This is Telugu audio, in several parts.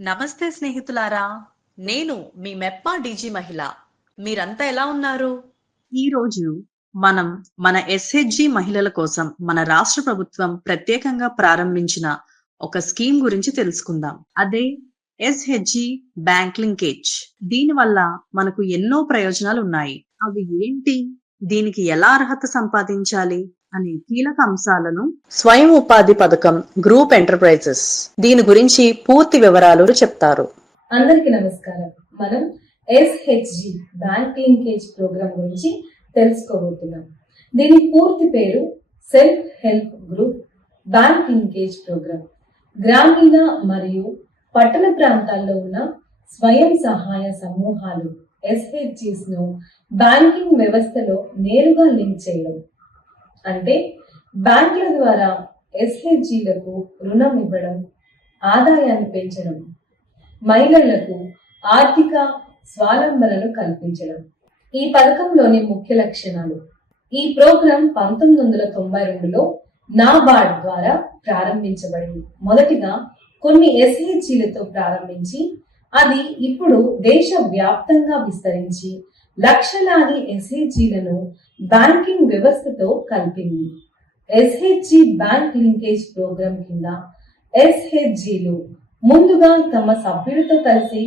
నమస్తే స్నేహితులారా నేను మీ మెప్పా డీజీ మహిళ. మీరంతా ఎలా ఉన్నారు? ఈ రోజు మనం మన ఎస్హెచ్జి మహిళల కోసం మన రాష్ట్ర ప్రభుత్వం ప్రత్యేకంగా ప్రారంభించిన ఒక స్కీమ్ గురించి తెలుసుకుందాం. అదే ఎస్హెచ్జి బ్యాంక్ లింకేజ్. దీని వల్ల మనకు ఎన్నో ప్రయోజనాలు ఉన్నాయి. అవి ఏంటి? దీనికి ఎలా అర్హత సంపాదించాలి? అనే కీలక అంశాలను స్వయం ఉపాధి పథకం గ్రూప్ ఎంటర్ప్రైజెస్. దీని గురించి పూర్తి వివరాలు చెప్తారు. అందరికీ నమస్కారం. మనం ఎస్హెచ్జి బ్యాంక్ లింకేజ్ ప్రోగ్రామ్ గురించి తెలుసుకోబోతున్నాం. దీని పూర్తి పేరు self help group bank linkage programme గ్రామీణ మరియు పట్టణ ప్రాంతాల్లో ఉన్న స్వయం సహాయ సమూహాలు SHGs ను బ్యాంకింగ్ వ్యవస్థలో నేరుగా లింక్ చేయడం. అంటే బ్యాంకుల ద్వారా ఎస్హెచ్జీలకు రుణం ఇవ్వడం ఆదాయాన్ని పెంచడం మహిళలకు ఆర్థిక స్వావలంబనను కల్పించడం. ఈ పథకంలోని ముఖ్య లక్షణాలు. ఈ ప్రోగ్రాం పంతొమ్మిది వందల తొంభై రెండులో నాబార్డ్ ద్వారా ప్రారంభించబడింది. మొదటిగా కొన్ని ఎస్హెచ్జీలతో ప్రారంభించి అది ఇప్పుడు దేశ వ్యాప్తంగా విస్తరించి లక్షలాది ఎస్హెచ్జీలను బ్యాంకింగ్ వ్యవస్థతో కలిపింది. ఎస్హెచ్జి బ్యాంక్ లింకేజ్ ప్రోగ్రాం కింద ఎస్హెచ్జీలు ముందుగా తమ సభ్యులతో కలిసి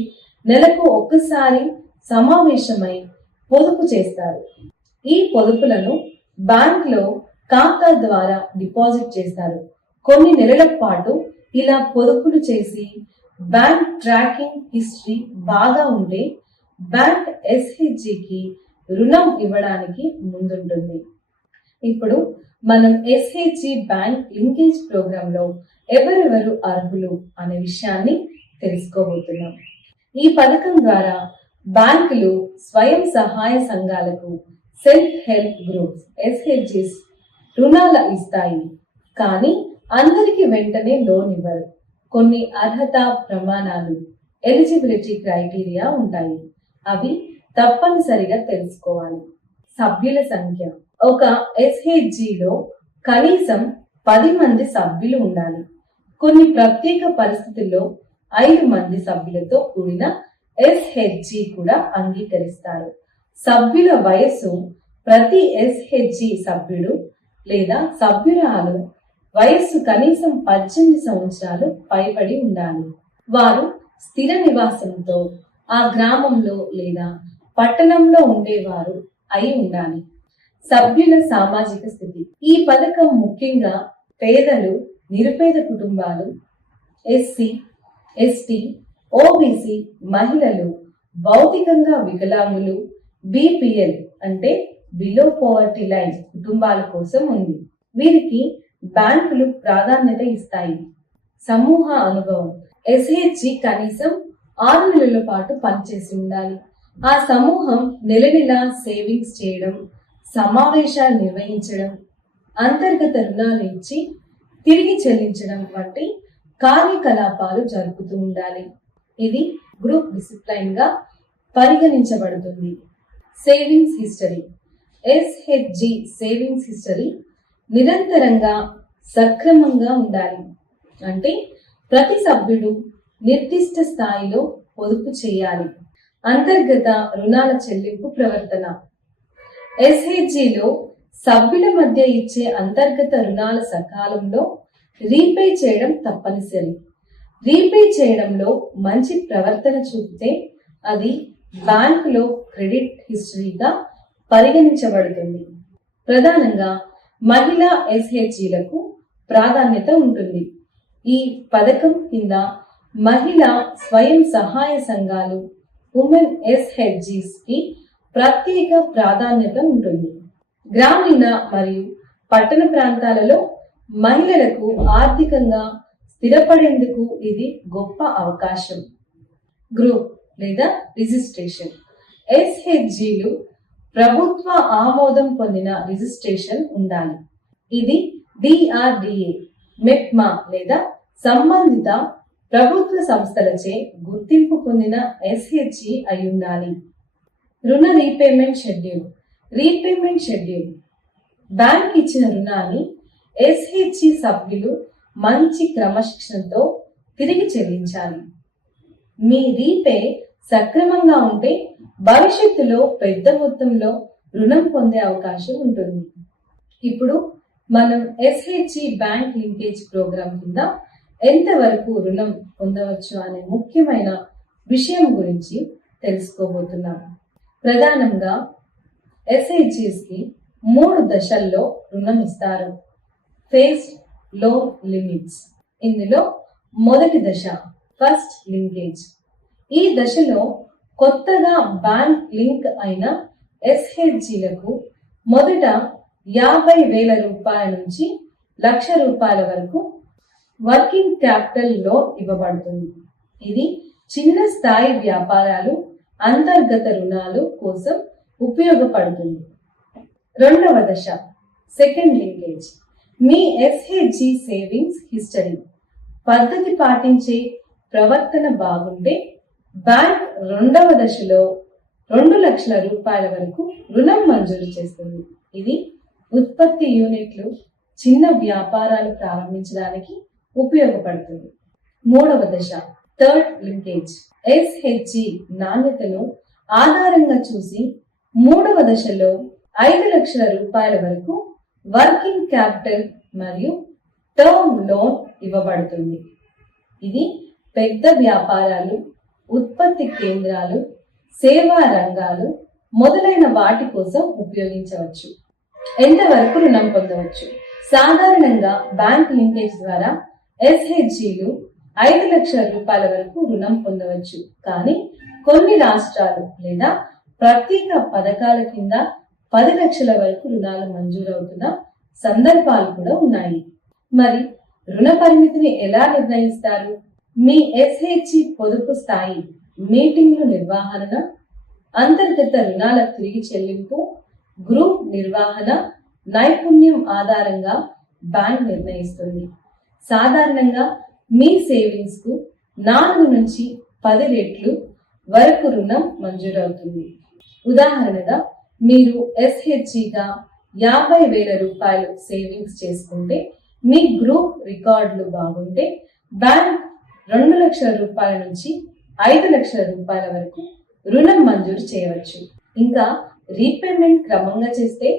నెలకు ఒక్కసారి సమావేశమై పొదుపు చేస్తారు. ఈ పొదుపులను బ్యాంక్లో ఖాతా ద్వారా డిపాజిట్ చేస్తారు. కొన్ని నెలల పాటు ఇలా పొదుపులు చేసి బ్యాంక్ ట్రాకింగ్ హిస్టరీ బాగా ఉంటే బ్యాంక్ ఎస్హెచ్జికి రుణం ఇవ్వడానికి ముందుంటుంది. ఇప్పుడు మనం ఎస్హెచ్జి బ్యాంక్ లింకేజ్ ప్రోగ్రాంలో ఎవరెవరు అర్హులు అనే విషయాన్ని తెలుసుకోబోతున్నాం. ఈ పథకం ద్వారా బ్యాంకులు స్వయం సహాయ సంఘాలకు సెల్ఫ్ హెల్ప్ గ్రూప్స్ ఎస్హెచ్జిస్ రుణాల ఇస్తాయి. కానీ అందరికి వెంటనే లోన్ ఇవ్వరు. కొన్ని అర్హత ప్రమాణాలు ఎలిజిబిలిటీ క్రైటీరియా ఉంటాయి. అవి తప్పనిసరిగా తెలుసుకోవాలి. సభ్యుల సంఖ్య. ఒక ఎస్హెచ్జిలో కనీసం పది మంది సభ్యులు ఉండాలి. కొన్ని ప్రత్యేక పరిస్థితుల్లో ఐదు మంది సభ్యులతో కూడిన ఎస్హెచ్జి కూడా అంగీకరిస్తారు. సభ్యుల వయస్సు ప్రతి ఎస్హెచ్జి సభ్యుడు లేదా సభ్యురాలు వయస్సు కనీసం పద్దెనిమిది సంవత్సరాలు పైబడి ఉండాలి. వారు స్థిర నివాసంతో ఆ గ్రామంలో లేదా పట్టణంలో ఉండేవారు అయి ఉండాలి. సభ్యుల సామాజిక స్థితి. ఈ పథకం ముఖ్యంగా పేదలు నిరుపేద కుటుంబాలు ఎస్సీ ఎస్టీ ఓబీసీ మహిళలు భౌతికంగా వికలాంగులు బీపీఎల్ అంటే బిలో పోవర్టీ లైన్ కుటుంబాల కోసం ఉంది. వీరికి బ్యాంకులు ప్రాధాన్యత ఇస్తాయి. సమూహ అనుభవం. ఎస్హెచ్జి కనీసం ఆరు నెలల పాటు పనిచేసి ఉండాలి. ఆ సమూహం నెల నెల సేవింగ్స్ చేయడం సమావేశాలు నిర్వహించడం అంతర్గత రుణాలు ఇచ్చి తిరిగి చెల్లించడం వంటి కార్యకలాపాలు జరుపుతూ ఉండాలి. ఇది గ్రూప్ డిసిప్లైన్గా పరిగణించబడుతుంది. Savings history. SHG savings history నిరంతరంగా సక్రమంగా ఉండాలి. అంటే ప్రతి సభ్యుడు నిర్దిష్ట స్థాయిలో పొదుపు చేయాలి. అంతర్గత రుణాల చెల్లింపు ప్రవర్తన. ఎస్హెచ్జిలో సభ్యుల మధ్య ఇచ్చే అంతర్గత రుణాల సకాలంలో రీపే చేయడం తప్పనిసరి. రీపే చేయడంలో మంచి ప్రవర్తన చూపితే అది బ్యాంకులో క్రెడిట్ హిస్టరీగా పరిగణించబడుతుంది. ప్రధానంగా మహిళా ఎస్హెచ్జీలకు ప్రాధాన్యత ఉంటుంది. ఈ పథకం కింద మహిళా స్వయం సహాయ సంఘాలు ఉమెన్ ఎస్హెచ్జీస్కి ప్రత్యేక ప్రాధాన్యత ఉంటుంది. గ్రామీణ మరియు పట్టణ ప్రాంతాలలో మహిళలకు ఆర్థికంగా స్థిరపడేందుకు ఇది గొప్ప అవకాశం. గ్రూప్ లేదా రిజిస్ట్రేషన్. ఎస్హెచ్జీలు ప్రభుత్వ ఆమోదం పొందిన రిజిస్ట్రేషన్ ఉండాలి. ఇది డిఆర్డిఏ మెప్మా లేదా సంబంధిత ప్రభుత్వ సంస్థలచే గుర్తింపు పొందిన ఎస్హెచ్జి అయి ఉండాలి. రుణ repayment schedule repayment schedule. Bank ఇచ్చిన రుణాన్ని ఎస్హెచ్జి సభ్యులు మంచి క్రమశిక్షణతో తిరిగి చెల్లించాలి. మీ రీపే సక్రమంగా ఉంటే భవిష్యత్తులో పెద్ద మొత్తంలో రుణం పొందే అవకాశం ఉంటుంది. ఇప్పుడు మనం ఎస్హెచ్ఈ బ్యాంక్ లింకేజ్ ప్రోగ్రాం కింద ఎంతవరకు రుణం పొందవచ్చు అనే ముఖ్యమైన విషయం గురించి తెలుసుకోబోతున్నాం. ప్రధానంగా ఎస్హెచ్ఈస్కి మూడు దశల్లో రుణం ఇస్తారు. Phase loan limits. ఇందులో మొదటి దశ ఫస్ట్ లింకేజ్. ఈ దశలో కొత్తగా బ్యాంక్ లింక్ అయిన ఎస్హెచ్జీలకు మొదట యాభై వేల రూపాయల నుంచి లక్ష రూపాయల వరకు వర్కింగ్ క్యాపిటల్ లోన్ ఇవ్వబడుతుంది. ఇది చిన్న స్థాయి వ్యాపారాలు అంతర్గత రుణాలు కోసం ఉపయోగపడుతుంది. రెండవ దశ సెకండ్ లింకేజ్ మీ ఎస్హెచ్జి సేవింగ్స్ హిస్టరీ పద్ధతి పాటించే ప్రవర్తన బాగుంటే బ్యాంక్ రెండవ దశలో రెండు లక్షల రూపాయల వరకు రుణం మంజూరు చేస్తుంది. ఇది ఉత్పత్తి యూనిట్లు చిన్న వ్యాపారాలు ప్రారంభించడానికి ఉపయోగపడుతుంది. మూడవ దశ థర్డ్ లింకేజ్ ఎస్హెచ్జి నాణ్యతను ఆధారంగా చూసి మూడవ దశలో ఐదు లక్షల రూపాయల వరకు వర్కింగ్ క్యాపిటల్ మరియు టర్మ్ లోన్ ఇవ్వబడుతుంది. ఇది పెద్ద వ్యాపారాలు ఉత్పత్తి కేంద్రాలు సేవా రంగాలు మొదలైన వాటి కోసం ఉపయోగించవచ్చు. ఎంతవరకు రుణం పొందవచ్చు? సాధారణంగా బ్యాంక్ లింకేజ్ ద్వారా ఎస్హెచ్జీలు ఐదు లక్షల రూపాయల వరకు రుణం పొందవచ్చు. కానీ కొన్ని రాష్ట్రాలు లేదా ప్రత్యేక పథకాల కింద పది లక్షల వరకు రుణాలు మంజూరవుతున్న సందర్భాలు కూడా ఉన్నాయి. మరి రుణ పరిమితిని ఎలా నిర్ణయిస్తారు? మీ ఎస్హెచ్జి పొదుపు స్థాయి మీటింగ్లు నిర్వహణ అంతర్గత రుణాల తిరిగి చెల్లింపు గ్రూప్ నిర్వహణ నైపుణ్యం ఆధారంగా బ్యాంక్ నిర్ణయిస్తుంది. సాధారణంగా మీ సేవింగ్స్కు నాలుగు నుంచి పది రెట్లు వరకు రుణం మంజూరవుతుంది. ఉదాహరణగా మీరు ఎస్హెచ్జిగా యాభై వేల రూపాయలు సేవింగ్స్ చేసుకుంటే మీ గ్రూప్ రికార్డులు బాగుంటే బ్యాంక్ రెండు లక్షల రూపాయల నుంచి ఐదు లక్షల రూపాయల వరకు రుణం మంజూరు చేయవచ్చు. ఇంకా రీపేమెంట్ క్రమంగా చేస్తే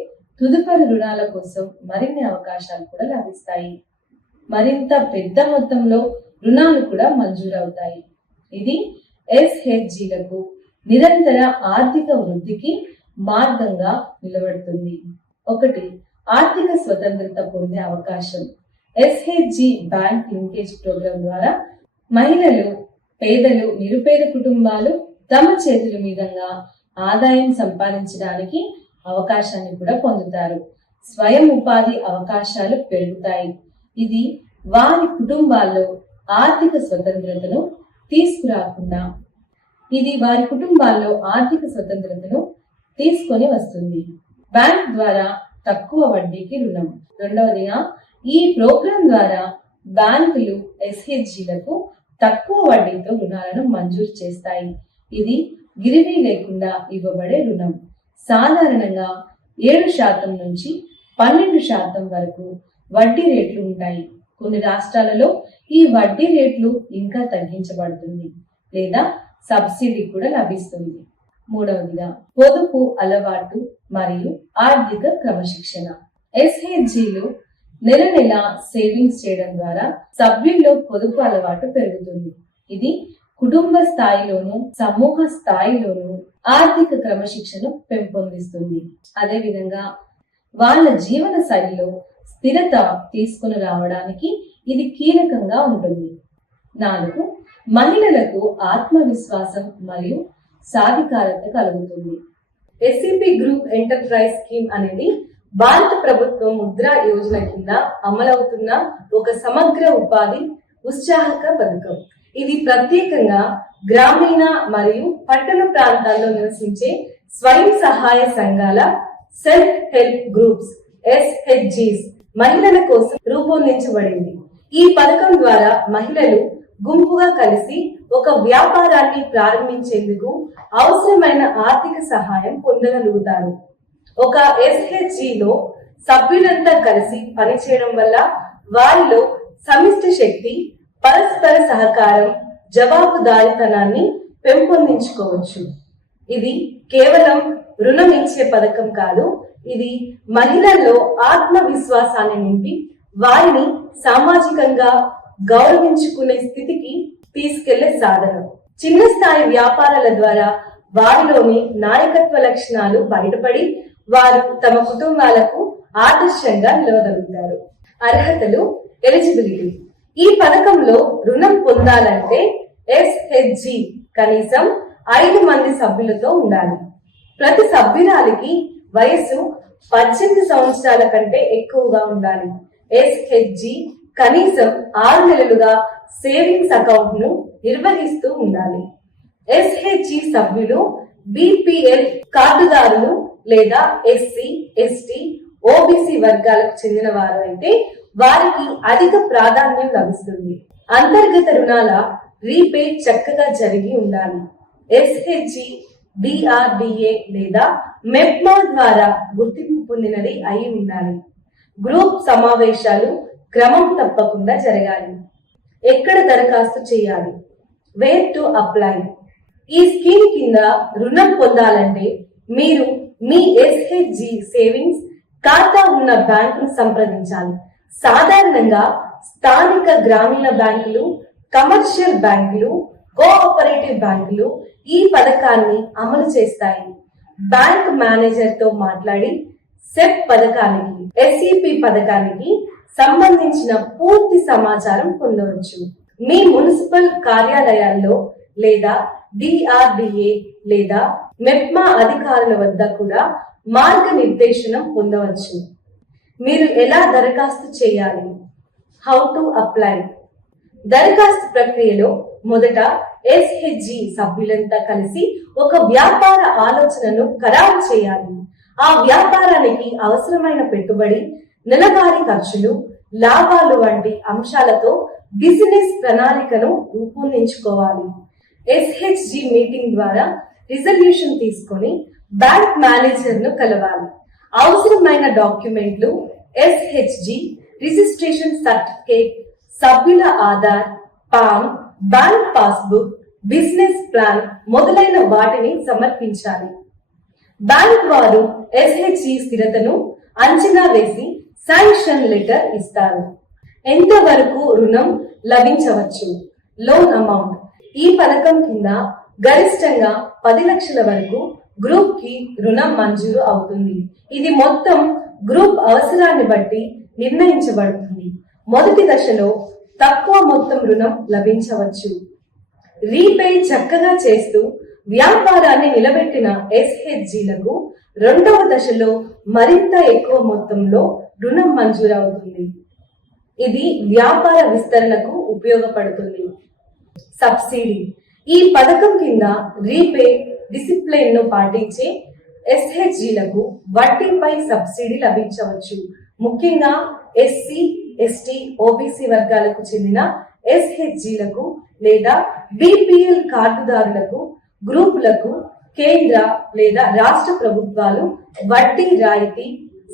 తదుపరి రుణాల కోసం మరిన్ని అవకాశాలు కూడా లభిస్తాయి. మరింత పెద్ద మొత్తంలో రుణాలు కూడా మంజూరవుతాయి. ఇది ఎస్హెచ్జీలకు నిరంతర ఆర్థిక వృద్ధికి మార్గంగా నిలబడుతుంది. ఒకటి ఆర్థిక స్వతంత్రత పొందే అవకాశం. ఎస్హెచ్జి బ్యాంక్ లింకేజ్ ప్రోగ్రాం ద్వారా మహిళలు పేదలు నిరుపేద కుటుంబాలు తమ చేతుల మీదంగా ఆదాయం సంపాదించడానికి అవకాశాన్ని కూడా పొందుతారు. స్వయం ఉపాధి అవకాశాలు పెరుగుతాయి. ఇది వారి కుటుంబాల్లో ఆర్థిక స్వతంత్రతను తీసుకురాకుండా ఇది వారి కుటుంబాల్లో ఆర్థిక స్వతంత్రతను తీసుకొని వస్తుంది. బ్యాంక్ ద్వారా తక్కువ వడ్డీకి రుణం. రెండవదిగా ఈ ప్రోగ్రాం ద్వారా బ్యాంకులు ఎస్హెచ్జీలకు తక్కువ వడ్డీతో రుణాలను మంజూరు చేస్తాయి. ఇది గిరివీ లేకుండా ఇవ్వబడే రుణం. సాధారణంగా ఏడు శాతం నుంచి పన్నెండు శాతం వరకు వడ్డీ రేట్లు ఉంటాయి. కొన్ని రాష్ట్రాలలో ఈ వడ్డీ రేట్లు ఇంకా తగ్గించబడుతుంది లేదా సబ్సిడీ కూడా లభిస్తుంది. మూడవదిగా పొదుపు అలవాటు మరియు ఆర్థిక క్రమశిక్షణ. ఎస్హెచ్జిలో నెల నెల సేవింగ్స్ చేయడం ద్వారా సభ్యుల్లో పొదుపు అలవాటు పెరుగుతుంది. ఇది కుటుంబ స్థాయిలోను సమూహ స్థాయిలోను ఆర్థిక క్రమశిక్షణ పెంపొందిస్తుంది. అదేవిధంగా వాళ్ళ జీవన శైలిలో స్థిరత తీసుకుని రావడానికి ఇది కీలకంగా ఉంటుంది. నాలుగు మహిళలకు ఆత్మవిశ్వాసం మరియు సాధికారత కలుగుతుంది. ఎస్సిపి గ్రూప్ ఎంటర్ప్రైజ్ స్కీమ్ అనేది భారత ప్రభుత్వం ముద్రా యోజన కింద అమలవుతున్న ఒక సమగ్ర ఉపాధి ఉత్సాహక పథకం. ఇది ప్రత్యేకంగా గ్రామీణ మరియు పట్టణ ప్రాంతాల్లో నివసించే స్వయం సహాయ సంఘాల సెల్ఫ్ హెల్ప్ గ్రూప్స్ ఎస్హెచ్జీస్ మహిళల కోసం రూపొందించబడింది. ఈ పథకం ద్వారా మహిళలు గుంపుగా కలిసి ఒక వ్యాపారాన్ని ప్రారంభించేందుకు అవసరమైన ఆర్థిక సహాయం పొందగలుగుతారు. ఒక ఎస్హెచ్జిలో సభ్యులంతా కలిసి పనిచేయడం వల్ల వారిలో సమిష్టి శక్తి పరస్పర సహకారం జవాబుదారితనాన్ని పెంపొందించుకోవచ్చు. ఇది కేవలం రుణం ఇచ్చే పథకం కాదు ఇది మహిళల్లో ఆత్మవిశ్వాసాన్ని నింపి వారిని సామాజికంగా గౌరవించుకునే స్థితికి తీసుకెళ్ళే సాధనం. చిన్న స్థాయి వ్యాపారాల ద్వారా వారిలోని నాయకత్వ లక్షణాలు బయటపడి వారు తమ కుటుంబాలకు ఆదర్శంగా నిలవగలుగుతారు. అర్హతలు ఎలిజిబిలిటీ. ఈ పథకంలో రుణం పొందాలంటే ఎస్హెచ్జి కనీసం ఐదు మంది సభ్యులతో ఉండాలి. ప్రతి సభ్యురాలికి వయసు పద్దెనిమిది సంవత్సరాల కంటే ఎక్కువగా ఉండాలి. ఎస్హెచ్జి కనీసం ఆరు నెలలుగా సేవింగ్స్ అకౌంట్ను నిర్వహిస్తూ ఉండాలి. ఎస్హెచ్జి సభ్యులు బిపిఎల్ కార్డుదారులు లేదా ఎస్సీ ఎస్టీ ఓబీసీ వర్గాలకు చెందిన వారు అయితే వారికి అధిక ప్రాధాన్యం లభిస్తుంది. అంతర్గత రుణాల రీపే చక్కగా జరిగి ఉండాలి. ఎస్హెచ్జి డిఆర్డిఏ లేదా మెప్మా ద్వారా గుర్తింపు పొందినది అయి ఉండాలి. గ్రూప్ సమావేశాలు క్రమం తప్పకుండా జరగాలి. ఎక్కడ దరఖాస్తు చేయాలి? వేర్ టు అప్లై ఈ స్కీమ్ కింద రుణం పొందాలంటే మీరు మీ ఎస్హెచ్జి సేవింగ్స్ ఖాతా ఉన్న బ్యాంకును సంప్రదించాలి. సాధారణంగా స్థానిక గ్రామీణ బ్యాంకులు కమర్షియల్ బ్యాంకులు కోఆపరేటివ్ బ్యాంకులు ఈ పథకాన్ని అమలు చేస్తాయి. బ్యాంక్ మేనేజర్తో మాట్లాడి సెప్ పథకానికి ఎస్ఈపి పథకానికి సంబంధించిన పూర్తి సమాచారం పొందవచ్చు. మీ మున్సిపల్ కార్యాలయాల్లో లేదా డిఆర్డిఏ లేదా మెప్మా అధికారుల వద్ద కూడా మార్గనిర్దేశనం పొందవచ్చు. మీరు ఎలా దరఖాస్తు చేయాలి? హౌ టు అప్లై దరఖాస్తు ప్రక్రియలో మొదట ఎస్హెచ్జి సభ్యులంతా కలిసి ఒక వ్యాపార ఆలోచనను ఖరారు చేయాలి. ఆ వ్యాపారానికి అవసరమైన పెట్టుబడి నెలవారీ ఖర్చులు లాభాలు వంటి అంశాలతో బిజినెస్ ప్రణాళికను రూపొందించుకోవాలి. ఎస్హెచ్జి మీటింగ్ ద్వారా రిజల్యూషన్ తీసుకొని బ్యాంక్ మేనేజర్ను కలవాలి. అవసరమైన డాక్యుమెంట్లు ఎస్హెచ్జి రిజిస్ట్రేషన్ సర్టిఫికేట్ సభ్యుల Aadhaar PAN bank passbook business plan మొదలైన వాటిని సమర్పించాలి. బ్యాంక్ వారు ఎస్హెచ్జి స్థిరతను అంచనా వేసి శాంక్షన్ లెటర్ ఇస్తారు. ఎంతవరకు రుణం లభించవచ్చు? Loan amount. ఈ పథకం కింద గరిష్టంగా పది లక్షల వరకు గ్రూప్కి రుణం మంజూరు అవుతుంది. ఇది మొత్తం గ్రూప్ అవసరాన్ని బట్టి నిర్ణయించబడుతుంది. మొదటి దశలో తక్కువ మొత్తం రుణం లభించవచ్చు. రీపే చక్కగా చేస్తూ వ్యాపారాన్ని నిలబెట్టిన ఎస్హెచ్జీలకు రెండవ దశలో మరింత ఎక్కువ మొత్తంలో రుణం మంజూరవుతుంది. ఇది వ్యాపార విస్తరణకు ఉపయోగపడుతుంది. సబ్సిడీ. ఈ పథకం కింద రీపే డిసిప్లైన్ను పాటించే ఎస్హెచ్జీలకు వడ్డీపై సబ్సిడీ లభించవచ్చు. ముఖ్యంగా ఎస్సీ ఎస్టీ ఓబీసీ వర్గాలకు చెందిన ఎస్హెచ్జీలకు లేదా బిపిఎల్ కార్డుదారులకు గ్రూపులకు కేంద్ర లేదా రాష్ట్ర ప్రభుత్వాలు వడ్డీ రాయితీ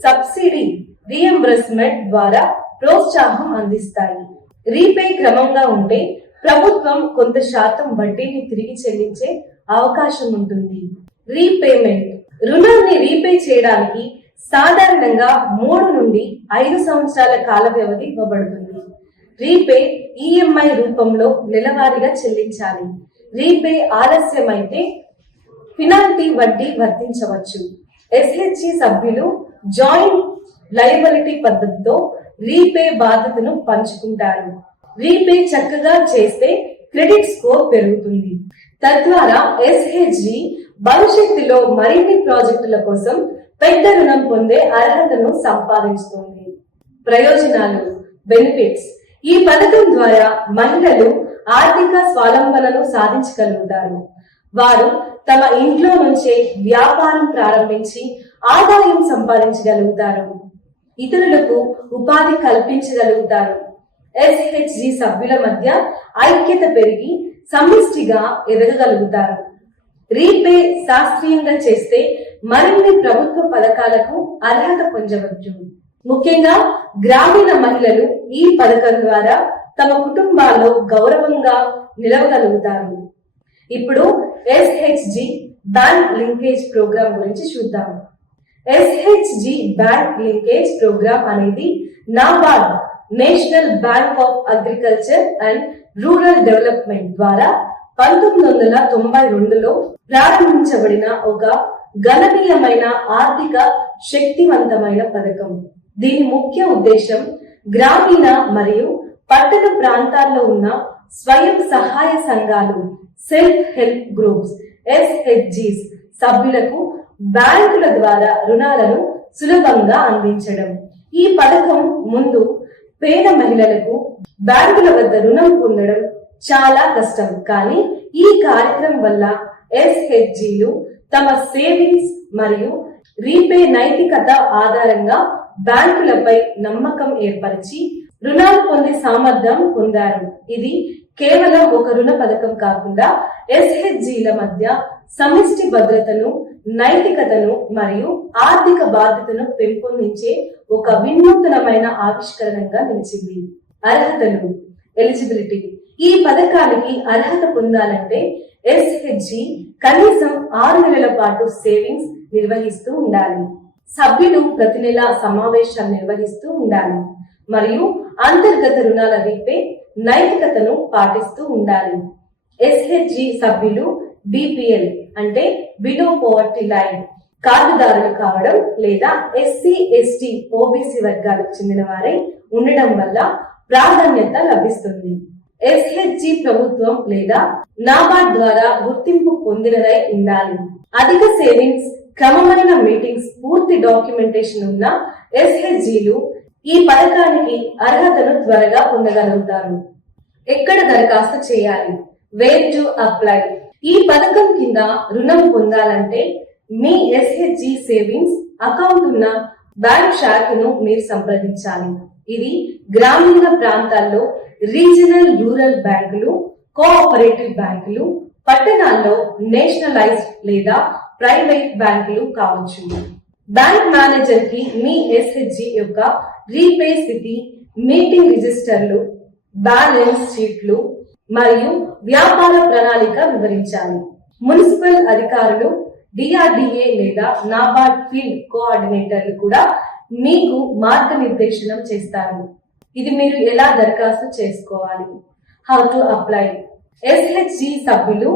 సబ్సిడీ రియంబర్స్మెంట్ ద్వారా ప్రోత్సాహం అందిస్తాయి. రీపే క్రమంగా ఉంటే ప్రభుత్వం కొంత శాతం వడ్డీని తిరిగి చెల్లించే అవకాశం ఉంటుంది. రీపేమెంట్. రుణాన్ని రీపే చేయడానికి సాధారణంగా మూడు నుండి ఐదు సంవత్సరాల కాల వ్యవధి ఇవ్వబడుతుంది. రీపే ఈఎంఐ రూపంలో నెలవారీగా చెల్లించాలి. రీపే ఆలస్యమైతే ఫినాల్టీ వడ్డీ వర్తించవచ్చు. ఎస్హెచ్జి సభ్యులు జాయింట్ లయబిలిటీ పద్ధతితో రీపే బాధ్యతను పంచుకుంటారు. రీపే చక్కగా చేస్తే క్రెడిట్ స్కోర్ పెరుగుతుంది. తద్వారా ఎస్హెచ్జి భవిష్యత్తులో మరిన్ని ప్రాజెక్టుల కోసం పెద్ద రుణం పొందే అర్హతను సంపాదిస్తుంది. ప్రయోజనాలు బెనిఫిట్స్ ఈ పథకం ద్వారా మహిళలు ఆర్థిక స్వావలంబనను సాధించగలుగుతారు. వారు తమ ఇంట్లో నుంచే వ్యాపారం ప్రారంభించి ఆదాయం సంపాదించగలుగుతారు. ఇతరులకు ఉపాధి కల్పించగలుగుతారు. ఎస్హెచ్జి సభ్యుల మధ్య ఐక్యత పెరిగి సమిష్టిగా ఎదగగలుగుతారు. రీపే శాస్త్రీయంగా చేస్తే మరిన్ని ప్రభుత్వ పథకాలకు అర్హత పొందవచ్చు. ముఖ్యంగా గ్రామీణ మహిళలు ఈ పథకం ద్వారా తమ కుటుంబాల్లో గౌరవంగా నిలవగలుగుతారు. ఇప్పుడు ఎస్హెచ్జి బ్యాంక్ లింకేజ్ ప్రోగ్రామ్ గురించి చూద్దాం. ఎస్హెచ్జి బ్యాంక్ లింకేజ్ ప్రోగ్రామ్ అనేది NABARD national bank of agriculture and rural development ద్వారా పంతొమ్మిది వందల తొంభై రెండులో ప్రారంభించబడిన ఒక గణనీయమైన ఆర్థిక శక్తివంతమైన పథకం. దీని ముఖ్య ఉద్దేశం గ్రామీణ మరియు పట్టణ ప్రాంతాల్లో ఉన్న స్వయం సహాయ సంఘాలు సెల్ఫ్ హెల్ప్ గ్రూప్స్ ఎస్హెచ్జిస్ సభ్యులకు బ్యాంకుల ద్వారా రుణాలను సులభంగా అందించడం. ఈ పథకం ముందు పేద మహిళలకు బ్యాంకుల వద్ద రుణం పొందడం చాలా కష్టం. కానీ ఈ కార్యక్రమం వల్ల ఎస్హెచ్జిలు తమ సేవింగ్స్ మరియు రీపే నైతికత ఆధారంగా బ్యాంకులపై నమ్మకం ఏర్పరిచి రుణాలు పొందే సామర్థ్యం పొందారు. ఇది కేవలం ఒక రుణ పథకం కాకుండా ఎస్హెచ్జిల మధ్య సమిష్టి భద్రతను నైతికతను మరియు ఆర్థిక బాధ్యతను పెంపొందించే ఒక వినూత్నమైన ఆవిష్కరణగా నిలిచింది. అర్హతలు ఎలిజిబిలిటీ ఈ పథకానికి అర్హత పొందాలంటే ఎస్హెచ్జి కనీసం ఆరు నెలల పాటు సేవింగ్స్ నిర్వహిస్తూ ఉండాలి. సభ్యులు ప్రతి నెల సమావేశాలు నిర్వహిస్తూ ఉండాలి. మరియు అంతర్గత రుణాల రీపే నైతికతను పాటిస్తూ ఉండాలి. ఎస్హెచ్జి సభ్యులు బిపిఎల్ అంటే బిలో పోవర్టీ లైన్. కార్డుదారులు కావడం లేదా ఎస్సీ ఎస్టీ ఓబీసీ వర్గాలకు చెందిన వారై ఉండడం వల్ల ప్రాధాన్యత లభిస్తుంది. ఎస్హెచ్జి ప్రభుత్వం లేదా నాబార్డ్ ద్వారా గుర్తింపు పొందినదై ఉండాలి. అధిక సేవింగ్స్ క్రమమైన మీటింగ్స్ పూర్తి డాక్యుమెంటేషన్ ఉన్న ఎస్హెచ్జిలు ఈ పథకానికి అర్హతను త్వరగా పొందగలుగుతారు. ఎక్కడ దరఖాస్తు చేయాలి? Where to apply. ఈ పథకం కింద రుణం పొందాలంటే మీ ఎస్హెచ్జి సేవింగ్స్ అకౌంట్ ఉన్న బ్యాంక్ శాఖను మీరు సంప్రదించాలి. ఇది గ్రామీణ ప్రాంతాల్లో రీజనల్ రూరల్ బ్యాంకులు కోఆపరేటివ్ బ్యాంకులు పట్టణాల్లో నేషనలైజ్డ్ లేదా ప్రైవేట్ బ్యాంకులు కావచ్చు. బ్యాంక్ మేనేజర్కి మీ ఎస్హెచ్జి యొక్క రీపే స్థితి మీటింగ్ రిజిస్టర్లు బ్యాలెన్స్ షీట్లు మరియు వ్యాపార ప్రణాళిక వివరించాలి. మున్సిపల్ అధికారులు డిఆర్డిఏ లేదా నాబార్డ్ ఫీల్డ్ కోఆర్డినేటర్లు కూడా మీకు మార్గనిర్దేశనం చేస్తారు. ఇది మీరు ఎలా దరఖాస్తు చేసుకోవాలి? హౌ టు అప్లై ఎస్హెచ్జి సభ్యులు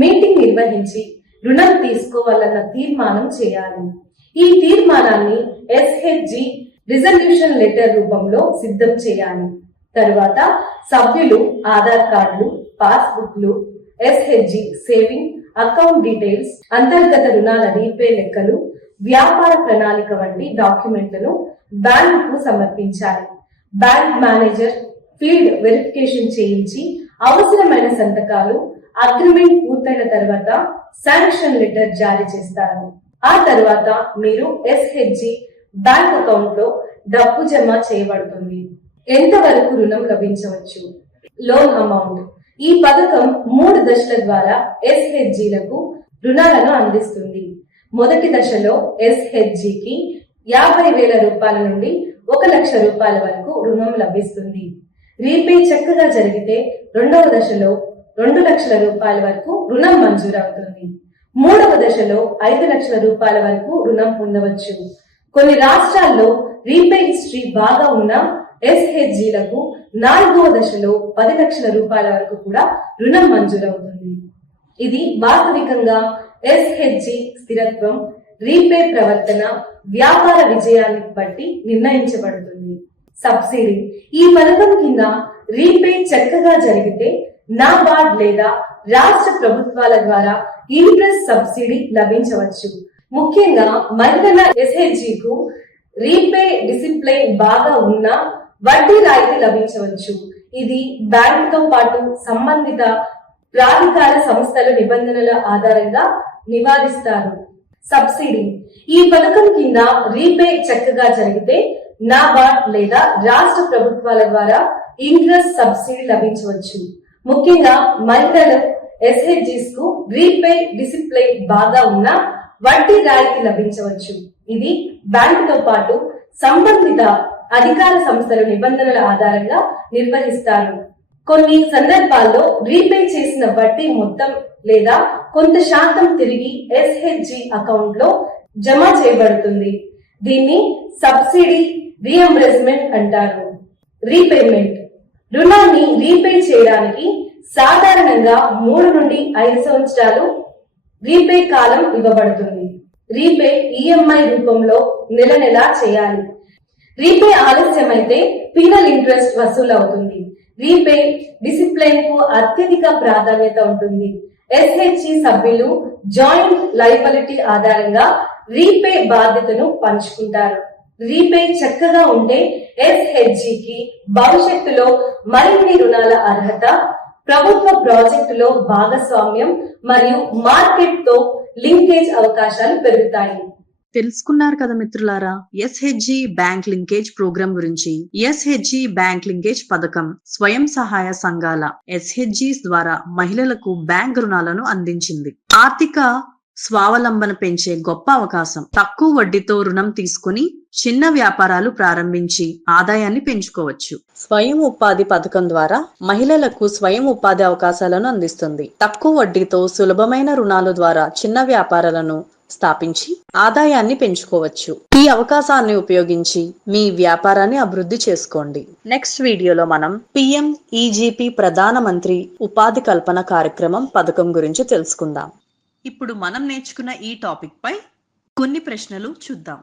మీటింగ్ నిర్వహించి రుణం తీసుకోవాలన్న తీర్మానం చేయాలి. ఈ తీర్మానాన్ని ఎస్హెచ్జి రిజల్యూషన్ లెటర్ రూపంలో సిద్ధం చేయాలి. తరువాత సభ్యులు ఆధార్ కార్డులు పాస్బుక్లు ఎస్హెచ్జి సేవింగ్ అకౌంట్ డీటెయిల్స్ అంతర్గత రుణాల రీపే లెక్కలు వ్యాపార ప్రణాళిక వంటి డాక్యుమెంట్లను బ్యాంకుకు సమర్పించాలి. బ్యాంక్ మేనేజర్ ఫీల్డ్ వెరిఫికేషన్ చేయించి అవసరమైన సంతకాలు అగ్రిమెంట్ పూర్తయిన తర్వాత శాంక్షన్ లెటర్ జారీ చేస్తారు. ఆ తర్వాత మీరు ఎస్హెచ్జి బ్యాంక్ అకౌంట్లో డబ్బు జమ చేయబడుతుంది. ఎంతవరకు రుణం లభించవచ్చు? Loan amount. ఈ పథకం మూడు దశల ద్వారా ఎస్హెచ్జిలకు రుణాలను అందిస్తుంది. మొదటి దశలో ఎస్హెచ్జికి యాభై వేల రూపాయల నుండి ఒక లక్ష రూపాయల వరకు రుణం లభిస్తుంది. రీపే చక్కగా జరిగితే రెండవ దశలో రెండు లక్షల రూపాయల వరకు రుణం మంజూరవుతుంది మూడవ దశలో ఐదు లక్షల రూపాయల వరకు రుణం పొందవచ్చు. కొన్ని రాష్ట్రాల్లో రీపే హిస్టరీ బాగా ఉన్న ఎస్హెచ్జిలకు నాలుగవ దశలో పది లక్షల రూపాయల వరకు కూడా రుణం మంజూరవుతుంది ఇది వాస్తవికంగా ఎస్హెచ్జి స్థిరత్వం రీపే ప్రవర్తన వ్యాపార విజయాన్ని బట్టి నిర్ణయించబడుతుంది. సబ్సిడీ. ఈ పథకం కింద రీపే చక్కగా జరిగితే నాబార్డ్ లేదా రాష్ట్ర ప్రభుత్వాల ద్వారా ఇంట్రెస్ట్ సబ్సిడీ లభించవచ్చు. ముఖ్యంగా మహిళల ఎస్హెచ్జికు రీపే డిసిప్లైన్ బాగా ఉన్న వడ్డీ రాయితీ లభించవచ్చు. ఇది బ్యాంకుతో పాటు సంబంధిత ప్రాధికార సంస్థల నిబంధనల ఆధారంగా నివారిస్తారు. సబ్సిడీ. ఈ పథకం కింద రీపే చక్కగా జరిగితే నాబార్డ్ లేదా రాష్ట్ర ప్రభుత్వాల ద్వారా ఇంట్రెస్ట్ సబ్సిడీ లభించవచ్చు. ముఖ్యంగా మహిళలు ఎస్హెచ్జిస్కు రీపే డిసిప్లై బాగా ఉన్న వడ్డీ రాయితీ లభించవచ్చు. ఇది బ్యాంకుతో పాటు సంబంధిత అధికార సంస్థల నిబంధనల ఆధారంగా నిర్వహిస్తారు. కొన్ని సందర్భాల్లో రీపే చేసిన వడ్డీ మొత్తం లేదా కొంత శాతం తిరిగి ఎస్హెచ్జి అకౌంట్లో జమ చేయబడుతుంది. దీన్ని సబ్సిడీ రీఎంబ్రెస్మెంట్ అంటారు. రీపేమెంట్. రుణాన్ని రీపే చేయడానికి సాధారణంగా మూడు నుండి ఐదు సంవత్సరాలు రీపే కాలం ఇవ్వబడుతుంది. రీపే ఈఎంఐ రూపంలో నెల నెల చేయాలి. రీపే ఆలస్యమైతే పీనల్ ఇంట్రెస్ట్ వసూలు అవుతుంది రీపే డిసిప్లైన్కు అత్యధిక ప్రాధాన్యత ఉంటుంది. ఎస్హెచ్ఈ సభ్యులు జాయింట్ లైబిలిటీ ఆధారంగా రీపే బాధ్యతను పంచుకుంటారు. రీపే చక్కగా ఉంటే ఎస్హెచ్జికి భవిష్యత్తులో మరిన్ని రుణాల అర్హత ప్రభుత్వ ప్రాజెక్టులో భాగస్వామ్యం మరియు మార్కెట్తో లింకేజ్ అవకాశాలు పెరుగుతాయి. తెలుసుకున్నారు కదా మిత్రులారా? ఎస్హెచ్జి బ్యాంక్ లింకేజ్ ప్రోగ్రాం గురించి. ఎస్హెచ్జి బ్యాంక్ లింకేజ్ పథకం స్వయం సహాయ సంఘాల ఎస్హెచ్జిస్ ద్వారా మహిళలకు బ్యాంక్ రుణాలను అందించింది. ఆర్థిక స్వావలంబన పెంచే గొప్ప అవకాశం. తక్కువ వడ్డీతో రుణం తీసుకుని చిన్న వ్యాపారాలు ప్రారంభించి ఆదాయాన్ని పెంచుకోవచ్చు. స్వయం ఉపాధి పథకం ద్వారా మహిళలకు స్వయం ఉపాధి అవకాశాలను అందిస్తుంది. తక్కువ వడ్డీతో సులభమైన రుణాల ద్వారా చిన్న వ్యాపారాలను స్థాపించి ఆదాయాన్ని పెంచుకోవచ్చు. ఈ అవకాశాన్ని ఉపయోగించి మీ వ్యాపారాన్ని అభివృద్ధి చేసుకోండి. నెక్స్ట్ వీడియోలో మనం పిఎం ఈజీపీ ప్రధానమంత్రి ఉపాధి కల్పన కార్యక్రమం పథకం గురించి తెలుసుకుందాం. ఇప్పుడు మనం నేర్చుకున్న ఈ టాపిక్ పై కొన్ని ప్రశ్నలు చూద్దాం.